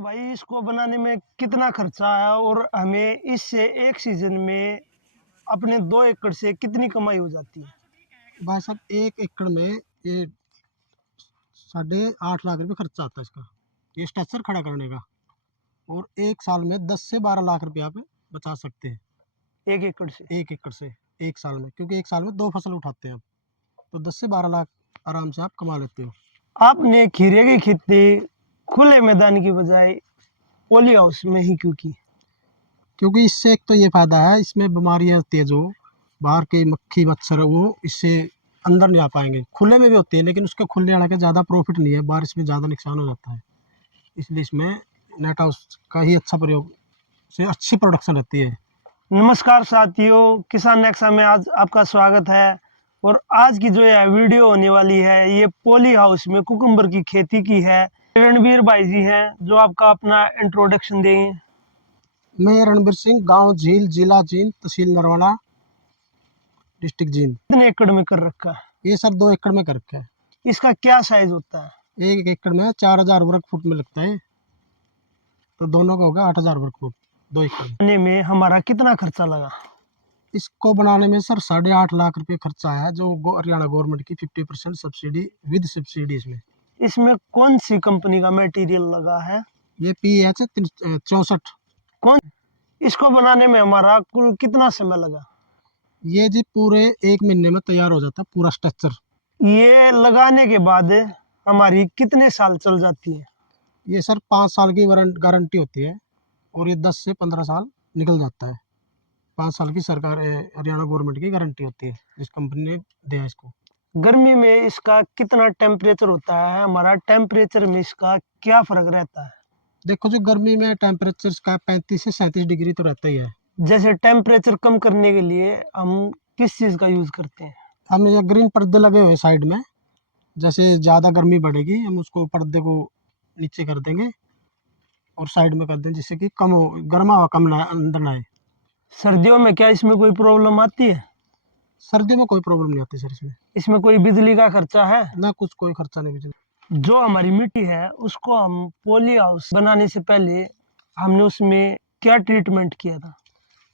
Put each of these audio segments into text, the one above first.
भाई इसको बनाने में कितना खर्चा आया और हमें इससे एक सीजन में अपने 2 एकड़ से कितनी कमाई हो जाती है? भाई साहब 1 एकड़ में ये 8.5 लाख रुपए खर्चा आता है इसका, ये स्ट्रक्चर खड़ा करने का। और 1 साल में 10 से 12 लाख रुपए आप बचा सकते हैं 1 एकड़ से। 1 एकड़ से 1 साल में, क्योंकि 1 साल में 2 फसल उठाते हैं आप, तो 10 से 12 लाख आराम से आप कमा लेते हो। आपने खीरे की खेती खुले मैदान की बजाय पॉली हाउस में ही क्यों की? क्योंकि इससे एक तो ये फायदा है, इसमें बीमारियां होती है जो बाहर के मक्खी मच्छर, वो इससे अंदर नहीं आ पाएंगे। खुले में भी होते हैं लेकिन उसके खुले आने का ज़्यादा प्रॉफिट नहीं है, बारिश में ज़्यादा नुकसान हो जाता है। इसलिए इसमें नेट हाउस का ही अच्छा प्रयोग से अच्छी प्रोडक्शन रहती है। नमस्कार साथियों, किसान नेक्सा में आज आपका स्वागत है। और आज की जो यह वीडियो होने वाली है ये पॉली हाउस में कुकुम्बर की खेती की है। रणबीर भाई जी हैं जो आपका अपना इंट्रोडक्शन देंगे। मैं रणबीर सिंह, गांव झील, जिला जींद, तहसील नरवाना, डिस्ट्रिक्ट जींद। कितने एकड़ में कर रखा है? ये सर 2 एकड़ में कर रखा है। इसका क्या साइज होता है? 1 एकड़ में 4,000 वर्ग फुट में लगता है, तो दोनों का होगा 8,000 वर्ग फुट 2 एकड़ में। बनाने में हमारा कितना खर्चा लगा? इसको बनाने में सर 8.5 लाख रुपए खर्चा है, जो हरियाणा गवर्नमेंट की 50% सब्सिडी, विद सब्सिडी इसमें। इसमें कौन सी कंपनी का मटेरियल लगा है? ये PH 64। कौन? इसको बनाने में हमारा कुल कितना समय लगा? ये जी पूरे 1 महीने में तैयार हो जाता है पूरा स्ट्रक्चर। ये लगाने के बाद हमारी कितने साल चल जाती है? ये सर 5 साल की गारंटी होती है और ये 10 से 15 साल निकल जाता है। 5 साल की सरकार हरियाणा गवर्नमेंट की गारंटी होती है जिस कंपनी ने दिया इसको। गर्मी में इसका कितना टेम्परेचर होता है? हमारा टेम्परेचर में इसका क्या फर्क रहता है? देखो जो गर्मी में टेम्परेचर का 35 से 37 डिग्री तो रहता ही है। जैसे टेम्परेचर कम करने के लिए हम किस चीज़ का यूज़ करते हैं? हम ये ग्रीन पर्दे लगे हुए साइड में, जैसे ज़्यादा गर्मी बढ़ेगी हम उसको पर्दे को नीचे कर देंगे और साइड में कर दें, जिससे कि कम हो, गर्मा हवा कम ना अंदर ना आए। सर्दियों में क्या इसमें कोई प्रॉब्लम आती है? सर्दियों में कोई प्रॉब्लम नहीं आती सर इसमें, इसमें कोई बिजली का खर्चा है? ना कुछ, कोई खर्चा नहीं बिजली। जो हमारी मिट्टी है उसको हम पॉली हाउस बनाने से पहले हमने उसमें क्या ट्रीटमेंट किया था?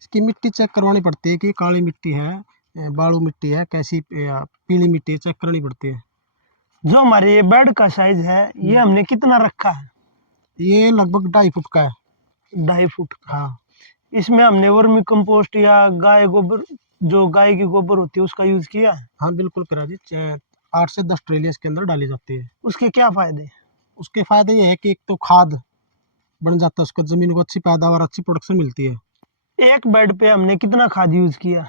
इसकी मिट्टी चेक करवानी पड़ती है कि काली मिट्टी है, बालू मिट्टी है, कैसी पीली मिट्टी है, चेक करनी पड़ती है। जो हमारे ये बेड का साइज है ये हमने कितना रखा है? ये लगभग 2.5 फुट का है। 2.5 फुट का। हाँ इसमें हमने वर्मी कंपोस्ट या गाय गोबर, जो गाय की गोबर होती है उसका यूज किया है? हाँ बिल्कुल करा जी। 8 से 10 ट्रेली इसके अंदर डाली जाती है। उसके क्या फायदे? उसके फायदे ये है कि एक तो खाद बन जाता है, उसको जमीन को अच्छी पैदावार, अच्छी प्रोडक्शन मिलती है। एक बेड पे हमने कितना खाद यूज किया?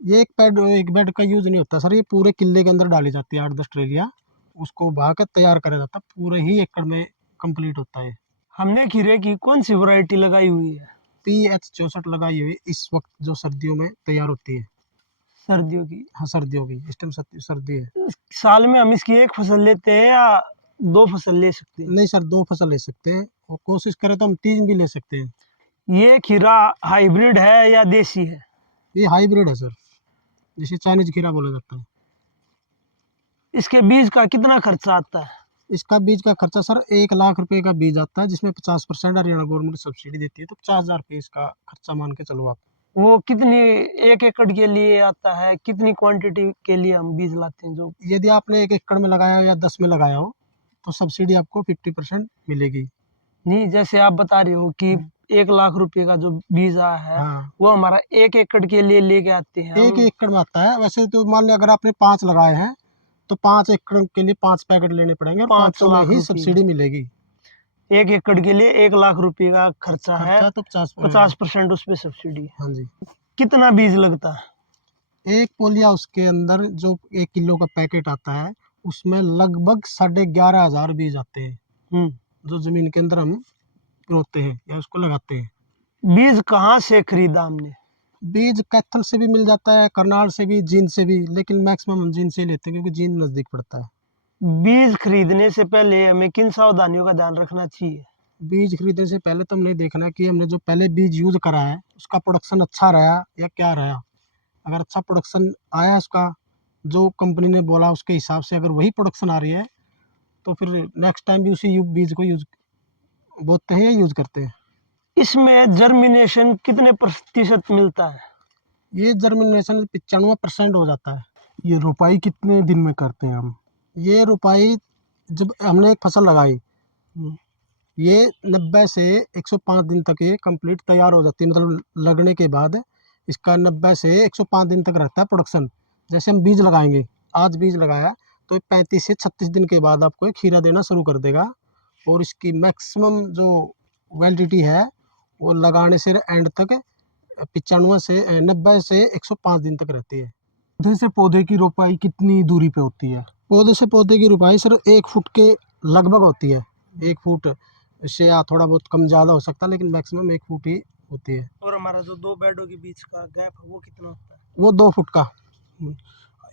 ये एक बेड का यूज नहीं होता सर, ये पूरे किले के अंदर डाली जाती है 8-10 ट्रेलियाँ, उसको बहाकर तैयार करा जाता है, पूरे ही एकड़ में कंप्लीट होता है। हमने खीरे की कौन सी वैरायटी लगाई हुई है? PH 64 लगाई हुई इस वक्त, जो सर्दियों में तैयार होती है। सर्दियों की? हाँ सर्दियों की, इस टाइम सर्दी है। साल में हम इसकी एक फसल लेते हैं या 2 फसल ले सकते हैं? नहीं सर, 2 फसल ले सकते हैं और कोशिश करें तो हम 3 भी ले सकते हैं। ये खीरा हाइब्रिड है या देसी है? ये हाइब्रिड है सर, जिसे चाइनीज खीरा बोला जाता है। इसके बीज का कितना खर्चा आता है? इसका बीज का खर्चा सर 1 लाख रुपए का बीज आता है, जिसमें 50% हरियाणा गवर्नमेंट सब्सिडी देती है, तो 50,000 रुपये इसका खर्चा मान के चलो आप। वो कितनी 1 एकड़ के लिए आता है? कितनी क्वांटिटी के लिए हम बीज लाते हैं? जो यदि आपने 1 एकड़ में लगाया हो या 10 में लगाया हो तो सब्सिडी आपको 50% मिलेगी। नहीं, जैसे आप बता रहे हो कि 1 लाख रुपए का जो बीज आया है हाँ, वो हमारा 1 एकड़ के लिए लेके आते हैं एक हम। एकड़ में आता है। वैसे तो मान लिया अगर आपने 5 लगाए हैं तो 5 एकड़ के लिए 5 पैकेट लेने पड़ेंगे और 5 500 में लाख ही रुपए सब्सिडी मिलेगी। 1 एकड़ के लिए 1 लाख रुपए का खर्चा है। खर्चा तो 50% उस पे सब्सिडी है। हाँ जी। कितना बीज लगता है? एक पोलिया उसके अंदर जो 1 किलो का पैकेट आता है, उसमें लगभग 11,500 बीज आते हैं, हम्म। जो जमीन के अंदर हम रोते हैं या उसको लगाते हैं। बीज कहाँ से खरीदा हमने? बीज कैथल से भी मिल जाता है, करनाल से भी, जींद से भी, लेकिन मैक्सिमम हम जींद से ही लेते हैं क्योंकि जींद नज़दीक पड़ता है। बीज खरीदने से पहले हमें किन सावधानियों का ध्यान रखना चाहिए? बीज खरीदने से पहले तो हमने देखना कि हमने जो पहले बीज यूज करा है उसका प्रोडक्शन अच्छा रहा या क्या रहा। अगर अच्छा प्रोडक्शन आया उसका, जो कंपनी ने बोला उसके हिसाब से अगर वही प्रोडक्शन आ रही है, तो फिर नेक्स्ट टाइम भी उसी बीज को यूज बोते हैं या यूज करते हैं। इसमें जर्मिनेशन कितने प्रतिशत मिलता है? ये जर्मिनेशन 95% हो जाता है। ये रोपाई कितने दिन में करते हैं हम? ये रोपाई जब हमने एक फसल लगाई, ये 90 से 105 दिन तक ये कंप्लीट तैयार हो जाती है। मतलब लगने के बाद इसका 90 से 105 दिन तक रहता है प्रोडक्शन। जैसे हम बीज लगाएंगे, आज बीज लगाया तो 35 से 36 दिन के बाद आपको ये खीरा देना शुरू कर देगा। और इसकी मैक्सिमम जो वैलिडिटी है वो लगाने से एंड तक 95 से 90 से 105 दिन तक रहती है। पौधे से पौधे की रोपाई कितनी दूरी पे होती है? पौधे से पौधे की रोपाई सिर्फ 1 फुट के लगभग होती है। 1 फुट से या थोड़ा बहुत कम ज़्यादा हो सकता है, लेकिन मैक्सिमम 1 फुट ही होती है। और हमारा जो 2 बेडों के बीच का गैप है वो कितना होता है? वो 2 फुट का।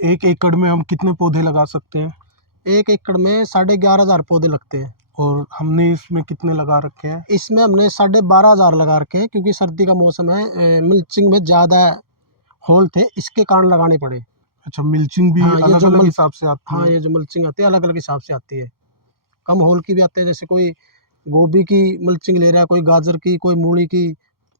1 एकड़ में हम कितने पौधे लगा सकते हैं? 1 एकड़ में 11,500 पौधे लगते हैं। और हमने इसमें कितने लगा रखे हैं? इसमें हमने 12,500 लगा रखे हैं, क्योंकि सर्दी का मौसम है। मिल्चिंग में ज़्यादा होल थे, इसके कारण लगाने पड़े। अच्छा, मिल्चिंग भी हाँ, ये अलग जो अलग हिसाब से आती हाँ, है? ये जो मल्चिंग आती है अलग अलग हिसाब से आती है। कम होल की भी आती है, जैसे कोई गोभी की मल्चिंग ले रहा है, कोई गाजर की, कोई मूली की,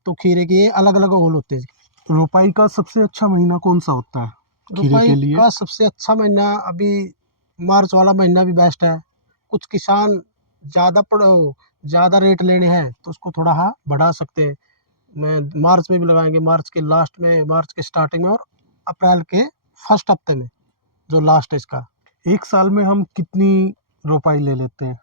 तो खीरे की, ये अलग अलग होल होते हैं। रोपाई का सबसे अच्छा महीना कौन सा होता है खीरे के रोपाई लिए? का सबसे अच्छा महीना अभी मार्च वाला महीना भी बेस्ट है। कुछ किसान ज़्यादा रेट लेने हैं तो उसको थोड़ा बढ़ा सकते हैं। मैं मार्च में भी लगाएंगे, मार्च के लास्ट में, मार्च के स्टार्टिंग में, और अप्रैल के फर्स्ट हफ्ते में जो लास्ट है इसका। एक साल में हम कितनी रोपाई ले लेते हैं?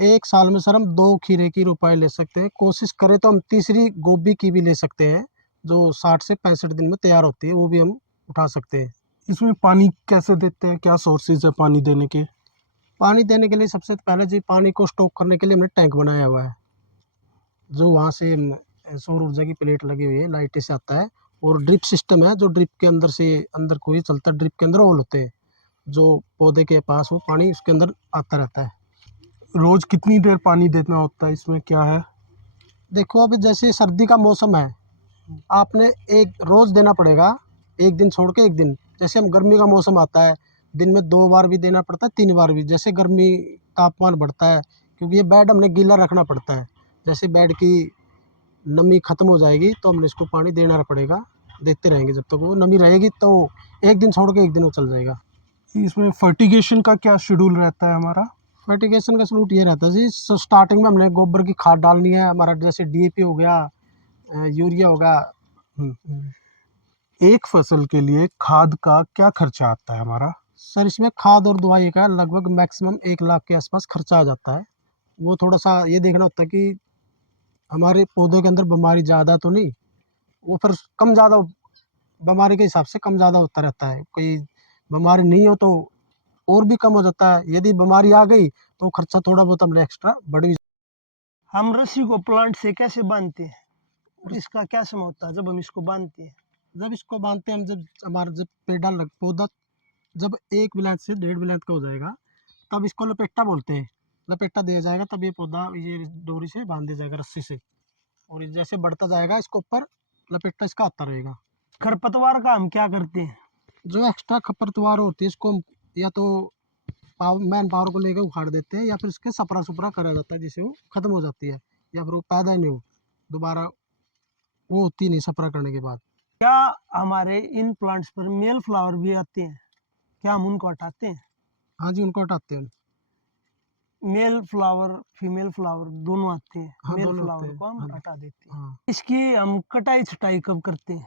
एक साल में सर हम 2 खीरे की रोपाई ले सकते हैं। कोशिश करें तो हम तीसरी गोभी की भी ले सकते हैं, जो 60 से 65 दिन में तैयार होती है, वो भी हम उठा सकते हैं। इसमें पानी कैसे देते हैं? क्या सोर्सेज है पानी देने के? पानी देने के लिए सबसे पहले जी पानी को स्टॉक करने के लिए हमने टैंक बनाया हुआ है, जो वहाँ से सौर ऊर्जा की प्लेट लगी हुई है, लाइट से आता है। और ड्रिप सिस्टम है, जो ड्रिप के अंदर से अंदर कोई चलता है, ड्रिप के अंदर होल होते हैं, जो पौधे के पास वो पानी उसके अंदर आता रहता है। रोज कितनी देर पानी देना होता है? इसमें क्या है? देखो अभी जैसे सर्दी का मौसम है, आपने एक रोज़ देना पड़ेगा, एक दिन छोड़ के एक दिन। जैसे हम गर्मी का मौसम आता है, दिन में 2 बार भी देना पड़ता है, 3 बार भी। जैसे गर्मी तापमान बढ़ता है, क्योंकि ये बेड हमने गीला रखना पड़ता है। जैसे बेड की नमी ख़त्म हो जाएगी तो हमने इसको पानी देना पड़ेगा, देते रहेंगे जब तक वो नमी रहेगी। तो एक दिन छोड़ के एक दिन वो चल जाएगा। इसमें फर्टिगेशन का क्या शेड्यूल रहता है हमारा? फर्टिगेशन का सलूट ये रहता है जी, स्टार्टिंग में हमने गोबर की खाद डालनी है हमारा, जैसे DAP हो गया, यूरिया होगा। एक फसल के लिए खाद का क्या खर्चा आता है हमारा? सर इसमें खाद और दवाई का लगभग मैक्सिमम 1 लाख के आसपास खर्चा आ जाता है। वो थोड़ा सा ये देखना होता है कि हमारे पौधों के अंदर बीमारी ज़्यादा तो नहीं, वो फिर कम ज़्यादा बीमारी के हिसाब से कम ज़्यादा होता रहता है। कोई बीमारी नहीं हो तो और भी कम हो जाता है, यदि बीमारी आ गई तो खर्चा थोड़ा बहुत हमने एक्स्ट्रा बढ़ भी। हम रस्सी को प्लांट से कैसे बांधते हैं और इसका क्या समय होता है जब हम इसको बांधते हैं? जब इसको बांधते हैं हम, जब हमारा जब पौधा जब 1 विलायत से 1.5 विलायत का हो जाएगा, तब इसको लपेटा बोलते हैं। लपेटा दिया जाएगा तब ये पौधा ये डोरी से बांध दिया जाएगा, रस्सी से। और ये जैसे बढ़ता जाएगा इसको ऊपर लपेटा इसका आता रहेगा। खरपतवार का हम क्या करते हैं? जो एक्स्ट्रा खरपतवार होती है इसको हम या तो मैन पावर को लेकर उखाड़ देते हैं, या फिर इसके सपरा सुपरा करा जाता है, जिससे वो खत्म हो जाती है, या फिर वो पैदा ही नहीं हो दोबारा, वो होती नहीं सपरा करने के बाद। क्या हमारे इन प्लांट्स पर मेल फ्लावर भी आते हैं? क्या हम उनको हटाते हैं? हाँ जी, उनको हटाते हैं। मेल फ्लावर फीमेल फ्लावर दोनों आते हैं। हाँ, मेल दोनों आते फ्लावर हैं। को हम हाँ, हटा देते हैं। हाँ। इसकी हम कटाई छटाई कब करते हैं?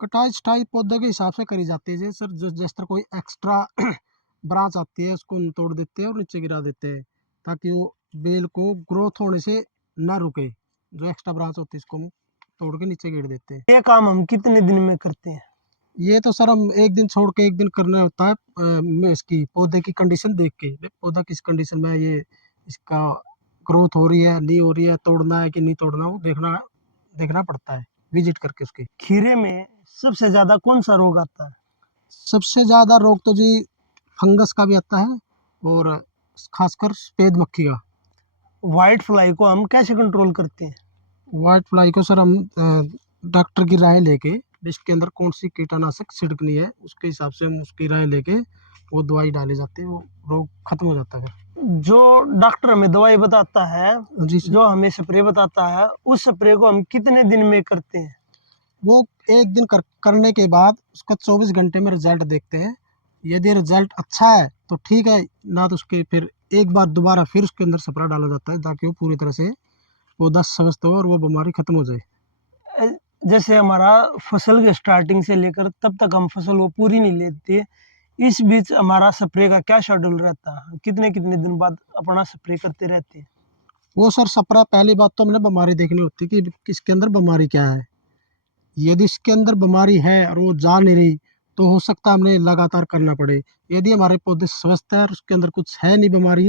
कटाई छटाई पौधे के हिसाब से करी जाती है जी सर। जिस तरह कोई एक्स्ट्रा ब्रांच आती है उसको हम तोड़ देते हैं और नीचे गिरा देते हैं, ताकि वो बेल को ग्रोथ होने से ना रुके। जो एक्स्ट्रा ब्रांच होती है इसको हम तोड़ के नीचे गिर देते हैं। ये काम हम कितने दिन में करते हैं? ये तो सर हम एक दिन छोड़ के एक दिन करना होता है। मैं इसकी पौधे की कंडीशन देख के, पौधा किस कंडीशन में है, ये इसका ग्रोथ हो रही है नहीं हो रही है, तोड़ना है कि नहीं तोड़ना, वो देखना पड़ता है विजिट करके उसकी। खीरे में सबसे ज्यादा कौन सा रोग आता है? सबसे ज़्यादा रोग तो जी फंगस का भी आता है, और खासकर सफ़ेद मक्खी का। व्हाइट फ्लाई को हम कैसे कंट्रोल करते हैं? वाइट फ्लाई को सर हम डॉक्टर की राय लेके, इसके अंदर कौन सी कीटनाशक छिड़कनी है उसके हिसाब से हम उसकी राय लेके वो दवाई डाली जाती है, वो रोग खत्म हो जाता है फिर। जो डॉक्टर हमें दवाई बताता है, जी सर। जो हमें स्प्रे बताता है, उस स्प्रे को हम कितने दिन में करते हैं? वो एक दिन करने के बाद उसका 24 घंटे में रिजल्ट देखते हैं। यदि रिजल्ट अच्छा है तो ठीक है, ना तो उसके फिर एक बार दोबारा फिर उसके अंदर स्प्रे डाला जाता है ताकि वो पूरी तरह से वो दस्त स्वस्थ हो और वो बीमारी खत्म हो जाए। अ, जैसे हमारा फसल के स्टार्टिंग से लेकर तब तक हम फसल वो पूरी नहीं लेते, इस बीच हमारा स्प्रे का क्या शेड्यूल रहता है? कितने कितने दिन बाद अपना स्प्रे करते रहते हैं? वो सर स्प्रे पहली बात तो हमने बीमारी देखनी होती है कि इसके अंदर बीमारी क्या है। यदि इसके अंदर बीमारी है और वो जा नहीं रही तो हो सकता है हमने लगातार करना पड़े। यदि हमारे पौधे स्वस्थ है और उसके अंदर कुछ है नहीं बीमारी,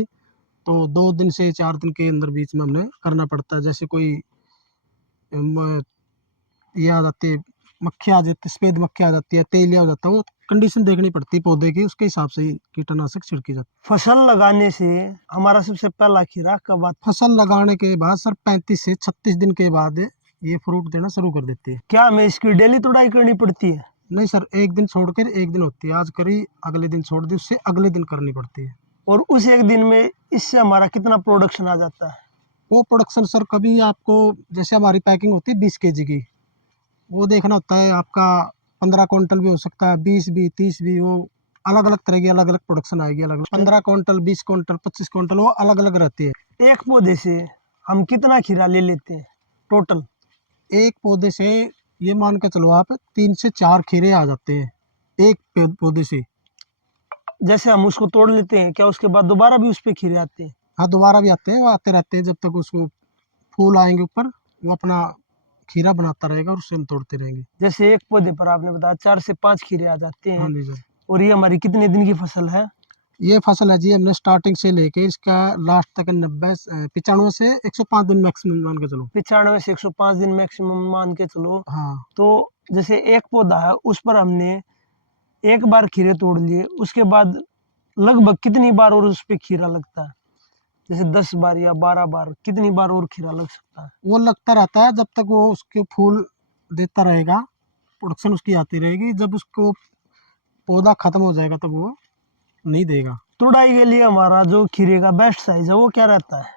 तो 2 दिन से 4 दिन के अंदर बीच में हमने करना पड़ता है। जैसे कोई म, ये आ जाती है, मक्खी आ जाती है, सफेद मक्खी आ जाती है, तेलिया हो जाता है, वो कंडीशन देखनी पड़ती है पौधे की, उसके हिसाब से ही कीटनाशक छिड़की जाती फसल लगाने से हमारा सबसे पहला खीरा कब आता है। फसल लगाने के बाद सर 35 से 36 दिन के बाद ये फ्रूट देना शुरू कर देती है। है? क्या हमें इसकी डेली तुड़ाई करनी पड़ती है? नहीं सर, एक दिन छोड़कर एक दिन होती है। आज करी अगले दिन छोड़ दी, उससे अगले दिन करनी पड़ती है। और उस एक दिन में इससे हमारा कितना प्रोडक्शन आ जाता है? वो प्रोडक्शन सर कभी आपको, जैसे हमारी पैकिंग होती है 20 kg की, वो देखना होता है आपका 15 क्विंटल भी हो सकता है, 20 भी, 30 भी, वो अलग अलग तरह की अलग अलग प्रोडक्शन आएगी। अलग अलग 15 क्विंटल, 20 क्विंटल, 25 क्विंटल, वो अलग अलग रहती है। एक पौधे से हम कितना खीरा ले लेते हैं टोटल? एक पौधे से ये मान के चलो आप 3 से 4 खीरे आ जाते हैं एक पौधे से। जैसे हम उसको तोड़ लेते हैं, क्या उसके बाद दोबारा भी उस पे खीरे आते हैं? हाँ, दोबारा भी आते हैं, वो आते रहते हैं जब तक उसको फूल आएंगे ऊपर, वो अपना खीरा बनाता रहेगा और उससे हम तोड़ते रहेंगे। जैसे एक पौधे पर आपने बताया 4 से 5 खीरे आ जाते हाँ हैं। जी सर। और ये हमारी कितने दिन की फसल है? ये फसल है जी, हमने स्टार्टिंग से लेके इसका लास्ट तक 95 से 105 दिन मैक्सिमम मान के चलो। 95 से 105 दिन मैक्सिमम मान के चलो। हाँ। तो जैसे एक पौधा है उस पर हमने एक बार खीरे तोड़ लिए, उसके बाद लगभग कितनी बार और उस पे खीरा लगता है? जैसे 10 बार या 12 बार, कितनी बार और खीरा लग सकता है? वो लगता रहता है जब तक वो उसके फूल देता रहेगा, प्रोडक्शन उसकी आती रहेगी। जब उसको पौधा खत्म हो जाएगा तब वो नहीं देगा। तुड़ाई के लिए हमारा जो खीरे का बेस्ट साइज है वो क्या रहता है?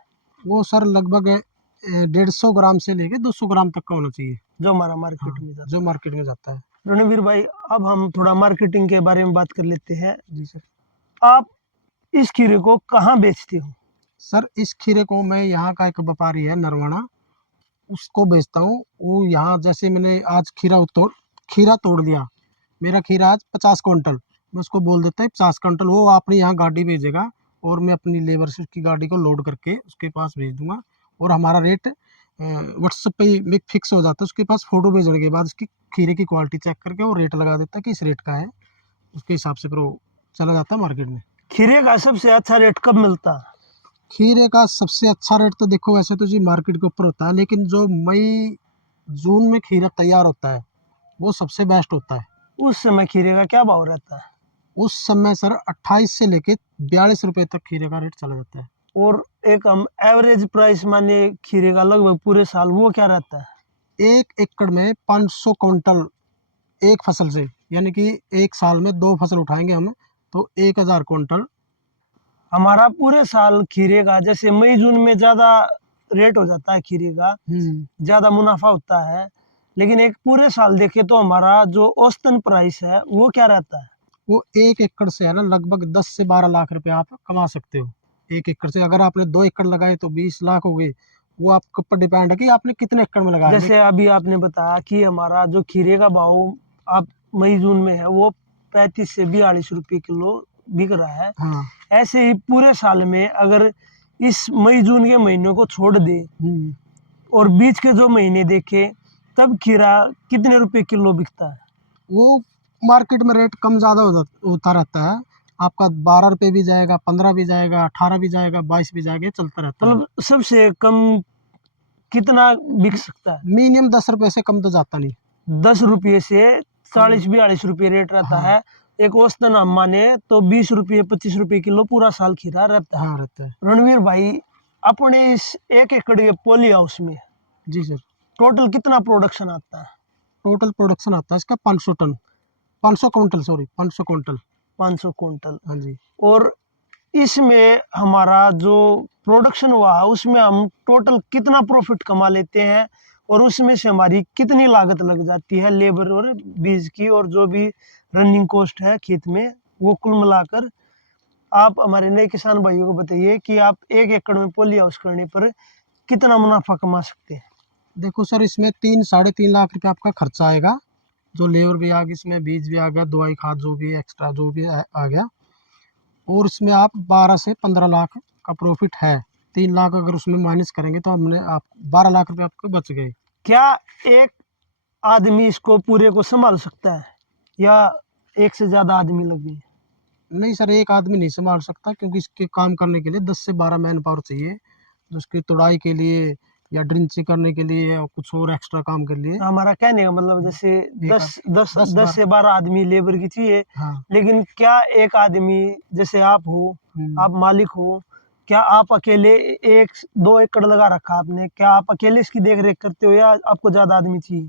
वो सर लगभग 150 ग्राम से लेके 200 ग्राम तक का होना चाहिए। जो हमारा हाँ, मार्केट में जाता जो मार्केट में जाता है। है। रणवीर भाई, अब हम थोड़ा मार्केटिंग के बारे में बात कर लेते हैं। जी सर। आप इस खीरे को कहाँ बेचते हो? सर इस खीरे को मैं यहाँ का एक व्यापारी है नरवाना, उसको बेचता हूँ। वो यहाँ जैसे मैंने आज खीरा तोड़ लिया, मेरा खीरा आज 50 क्विंटल, मैं उसको बोल देता है 50 क्विंटल, वो अपने यहाँ गाड़ी भेजेगा और मैं अपनी लेबर से उसकी गाड़ी को लोड करके उसके पास भेज दूंगा। और हमारा रेट व्हाट्सएप पे ही फिक्स हो जाता है। उसके पास फ़ोटो भेजने के बाद उसकी खीरे की क्वालिटी चेक करके वो रेट लगा देता है कि इस रेट का है, उसके हिसाब से फिर वो चला जाता है मार्केट में। खीरे का सबसे अच्छा रेट कब मिलता है? खीरे का सबसे अच्छा रेट तो देखो वैसे तो जी मार्केट के ऊपर होता है, लेकिन जो मई जून में खीरा तैयार होता है वो सबसे बेस्ट होता है। उस समय खीरे का क्या भाव रहता है? उस समय सर 28 से लेके 42 रुपए तक खीरे का रेट चला जाता है। और एक हम एवरेज प्राइस माने खीरे का लगभग पूरे साल, वो क्या रहता है? 1 एकड़ में 500 क्विंटल एक फसल से, यानी कि एक साल में 2 फसल उठाएंगे हम तो 1000 क्विंटल। हमारा पूरे साल खीरे का, जैसे मई जून में ज्यादा रेट हो जाता है खीरे का, ज्यादा मुनाफा होता है, लेकिन एक पूरे साल देखे तो हमारा जो औसतन प्राइस है वो क्या रहता है? वो 1 एकड़ से है ना लगभग 10 से 12 लाख रुपए आप कमा सकते हो 1 एकड़ से। अगर आपने 2 एकड़ लगाए तो 20 लाख हो गए। वो आपके ऊपर डिपेंड है कि आपने कितने एकड़ में लगाया। जैसे अभी आपने बताया कि हमारा जो खीरे का भाव आप मई जून में है वो 35 से 42 रुपये किलो बिक रहा है। हाँ। ऐसे ही पूरे साल में अगर इस मई जून के महीनों को छोड़ दे और बीच के जो महीने देखे, तब खीरा कितने रुपए किलो बिकता है? वो मार्केट में रेट कम ज़्यादा होता रहता है। आपका 12 रुपये भी जाएगा, 15 भी जाएगा, 18 भी जाएगा, 22 भी जाएगा, ये चलता रहता है। मतलब सबसे कम कितना बिक सकता है? मिनिमम 10 रुपये से कम तो जाता नहीं। 10 रुपये से 40-42 रुपये रेट रहता हाँ। है। एक औसतन हम माने तो 20 रुपये 25 रुपये किलो पूरा साल खीरा रहता है। हाँ, रहता है। रणवीर भाई, अपने इस 1 एकड़ के पॉली हाउस में जी सर। टोटल कितना प्रोडक्शन आता है? टोटल प्रोडक्शन आता है इसका 500 क्विंटल, सॉरी 500 क्विंटल। 500 कुंटल। हाँ जी। और इसमें हमारा जो प्रोडक्शन हुआ है उसमें हम टोटल कितना प्रॉफिट कमा लेते हैं और उसमें से हमारी कितनी लागत लग जाती है लेबर और बीज की और जो भी रनिंग कॉस्ट है खेत में, वो कुल मिलाकर आप हमारे नए किसान भाइयों को बताइए कि आप 1 एकड़ में पॉली हाउस करने पर कितना मुनाफा कमा सकते हैं। देखो सर, इसमें 3-3.5 लाख रुपये आपका खर्चा आएगा। जो लेबर भी आ गई, इसमें बीज भी आ गया, दवाई खाद जो भी एक्स्ट्रा जो भी आ गया, और इसमें आप 12 से 15 लाख का प्रॉफिट है। 3 लाख अगर उसमें माइनस करेंगे तो हमने आप 12 लाख रुपये आपके बच गए। क्या एक आदमी इसको पूरे को संभाल सकता है या एक से ज्यादा आदमी लगे? नहीं सर, एक आदमी नहीं संभाल सकता, क्योंकि इसके काम करने के लिए 10 से 12 मैन पावर चाहिए, जो उसकी तुड़ाई के लिए या ड्रिंचिंग करने के लिए और कुछ और एक्स्ट्रा काम के लिए। हमारा कहने का मतलब जैसे एक 10 से 12 आदमी लेबर की चाहिए, हाँ। लेकिन क्या एक आदमी जैसे आप हो, आप मालिक हो, क्या आप अकेले 1-2 एकड़ लगा रखा आपने, क्या आप अकेले इसकी देख रेख करते हो या आपको ज्यादा आदमी चाहिए?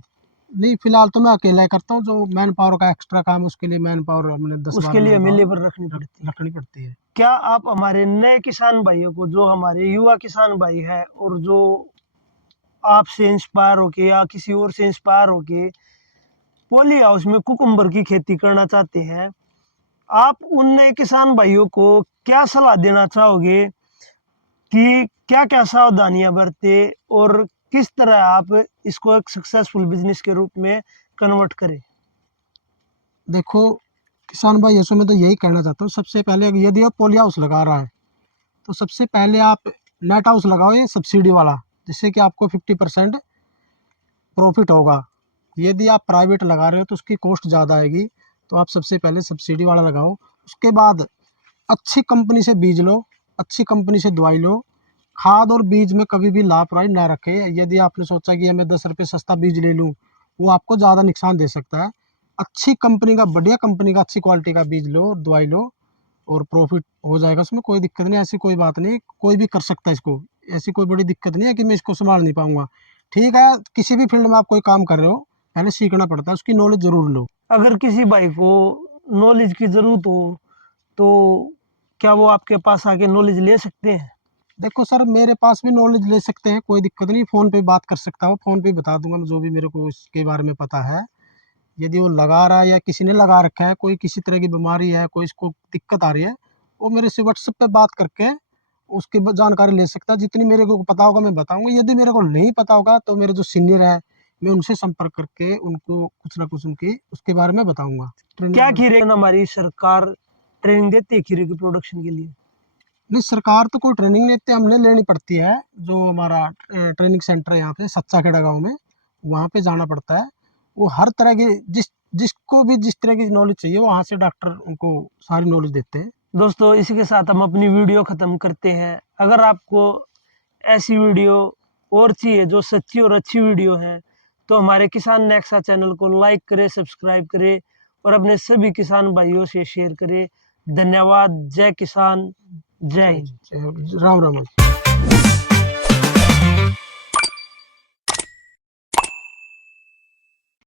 नहीं, फिलहाल तो मैं अकेला ही करता हूँ। जो मैन पावर का एक्स्ट्रा काम है उसके लिए मैन पावर हमने 10-12 उसके लिए हमें मैन लेबर रखनी पावर पड़ती है। रखनी पड़ती है। क्या आप हमारे नए किसान भाइयों को, जो हमारे युवा किसान भाई है और जो आपसे इंस्पायर होके या किसी और से इंस्पायर होके पॉली हाउस में कुकुम्बर की खेती करना चाहते हैं, आप उन नए किसान भाइयों को क्या सलाह देना चाहोगे कि क्या क्या सावधानियां बरते और किस तरह आप इसको एक सक्सेसफुल बिजनेस के रूप में कन्वर्ट करें? देखो किसान भाई, ऐसे में तो यही कहना चाहता हूँ, सबसे पहले यदि आप पॉली हाउस लगा रहा है तो सबसे पहले आप नेट हाउस लगाओ, ये सब्सिडी वाला, जिससे कि आपको 50% प्रॉफिट होगा। यदि आप प्राइवेट लगा रहे हो तो उसकी कॉस्ट ज़्यादा आएगी, तो आप सबसे पहले सब्सिडी वाला लगाओ। उसके बाद अच्छी कंपनी से बीज लो, अच्छी कंपनी से दवाई लो। खाद और बीज में कभी भी लापरवाही ना रखें। यदि आपने सोचा कि मैं 10 रुपये सस्ता बीज ले लूँ, वो आपको ज़्यादा नुकसान दे सकता है। अच्छी कंपनी का, बढ़िया कंपनी का, अच्छी क्वालिटी का बीज लो, दवाई लो, और प्रॉफिट हो जाएगा। उसमें कोई दिक्कत नहीं, ऐसी कोई बात नहीं, कोई भी कर सकता है इसको। ऐसी कोई बड़ी दिक्कत नहीं है कि मैं इसको संभाल नहीं पाऊंगा। ठीक है, किसी भी फील्ड में आप कोई काम कर रहे हो, पहले सीखना पड़ता है, उसकी नॉलेज ज़रूर लो। अगर किसी भाई को नॉलेज की जरूरत हो तो क्या वो आपके पास आके नॉलेज ले सकते हैं? देखो सर, मेरे पास भी नॉलेज ले सकते हैं, कोई दिक्कत नहीं। फ़ोन पे बात कर सकता हूँ, फ़ोन पे बता दूंगा मैं जो भी मेरे को इसके बारे में पता है। यदि वो लगा रहा है या किसी ने लगा रखा है, कोई किसी तरह की बीमारी है, कोई इसको दिक्कत आ रही है, वो मेरे से व्हाट्सएप पे बात करके उसकी जानकारी ले सकता है। जितनी मेरे को पता होगा मैं बताऊंगा। यदि मेरे को नहीं पता होगा तो मेरे जो सीनियर है, मैं उनसे संपर्क करके उनको कुछ ना कुछ उनकी उसके बारे में बताऊंगा। क्या खीरे हमारी सरकार ट्रेनिंग देती है खीरे की प्रोडक्शन के लिए? नहीं, सरकार तो कोई ट्रेनिंग नहीं देती, हमने लेनी पड़ती है। जो हमारा ट्रेनिंग सेंटर है यहाँ पे सच्चा खेड़ा गाँव में, वहाँ पे जाना पड़ता है। वो हर तरह की जिसको भी जिस तरह की नॉलेज चाहिए, वहाँ से डॉक्टर उनको सारी नॉलेज देते हैं। दोस्तों, इसी के साथ हम अपनी वीडियो ख़त्म करते हैं। अगर आपको ऐसी वीडियो और चाहिए जो सच्ची और अच्छी वीडियो है, तो हमारे किसान नेक्सा चैनल को लाइक करें, सब्सक्राइब करें और अपने सभी किसान भाइयों से शेयर करें। धन्यवाद। जय किसान, जय हिंद। राम राम।